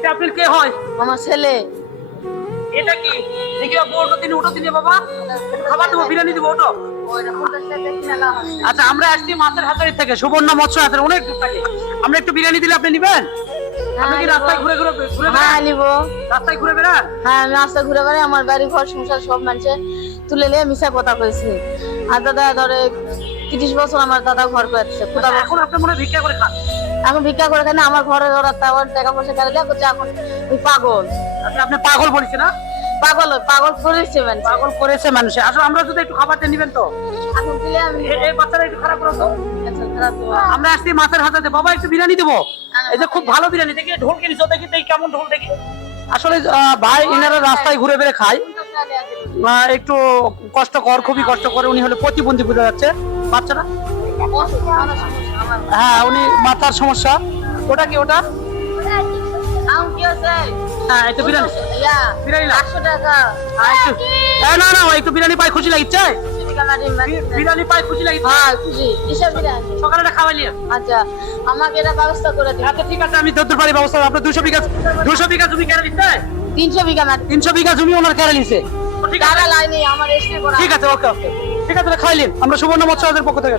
এটা আপনার কে হয়? আমার ছেলে। এটা কি দেখি বাবু, ওটো দিন, ওটো দিনে বাবা, খাবার দেবো, বিরিয়ানি দেবো, ওটো। আচ্ছা, আমরা আসছি মাছের হাজারি থেকে, সুবর্ণ মৎস্য হাজার, অনেক দূর থেকে। আমরা একটু বিরিয়ানি দিলে আপনি নিবেন? আপনি কি রাস্তায় ঘুরে ঘুরে ঘুরে হ্যাঁ বেড়ান? নিব। রাস্তায় ঘুরে বেড়ান? হ্যাঁ আমি রাস্তা ঘুরে বেড়াই, আমার বাড়ি ঘর সংসার সব মানুষে তুলে নিয়ে মিশা কথা কয়েছে। আর দাদা ধরে 30 বছর আমার দাদা ঘর করেছে। এখন আপনি মনে হয় ভিক্ষা করে খান? এখন ভিক্ষা করে কেন আমার ঘরে ওরা তার টাকা পয়সা কেটে দেওয়া করছে। এখন ওই পাগল। আচ্ছা, আপনি পাগল বলেছে না? পাগল পাগল করেছে মানে। পাগল করেছে মানুষে। আসলে আমরা যদি একটু খাবারটা নিবেন তো? এখন দিলে আমি এই বাচ্চারা একটু খারাপ করো তো। আচ্ছা, খারাপ তো। আমরা আসছি মাছের হাজাতে, বাবা একটু বিরিয়ানি দেবো। এই যে খুব ভালো বিরিয়ানি, দেখি ঢোল কিনেছো, দেখি দেখি কেমন ঢোল দেখি। আসলে ভাই এনারা রাস্তায় ঘুরে বেড়ে খায়, একটু কষ্টকর, খুবই কষ্টকর। উনি হলে প্রতিবন্ধী বোঝা যাচ্ছে বাচ্চারা। হ্যাঁ, উনি মাথার সমস্যা। ওটা কি ওটা? হ্যাঁ, একটু বিরিয়ানি, বিরিয়ানি না? 800 টাকা। না না, একটু বিরিয়ানি পাই খুশি লাগিচ্ছে। বিরিয়ানি পাই খুশি লাগিচ্ছে। হ্যাঁ খুশি। কিসের বিরিয়ানি? সকালে খাওয়াইলি। আচ্ছা আমাকে এটা ব্যবস্থা করে দিন। আচ্ছা ঠিক আছে, আমি দত্তর বাড়ি ব্যবস্থা। আপনার 200 বিঘা জমি কেটে দিচ্ছে। 300 বিঘা মাটি। 300 বিঘা জমি ওনার কেটে নিছে। ঠিক আছে, টাকা লাইনি আমার এসে করা। ঠিক আছে, ওকে ওকে, ঠিক আছে, খাইলেন। আমরা সুবর্ণ মৎস্য হাউসের পক্ষ থেকে।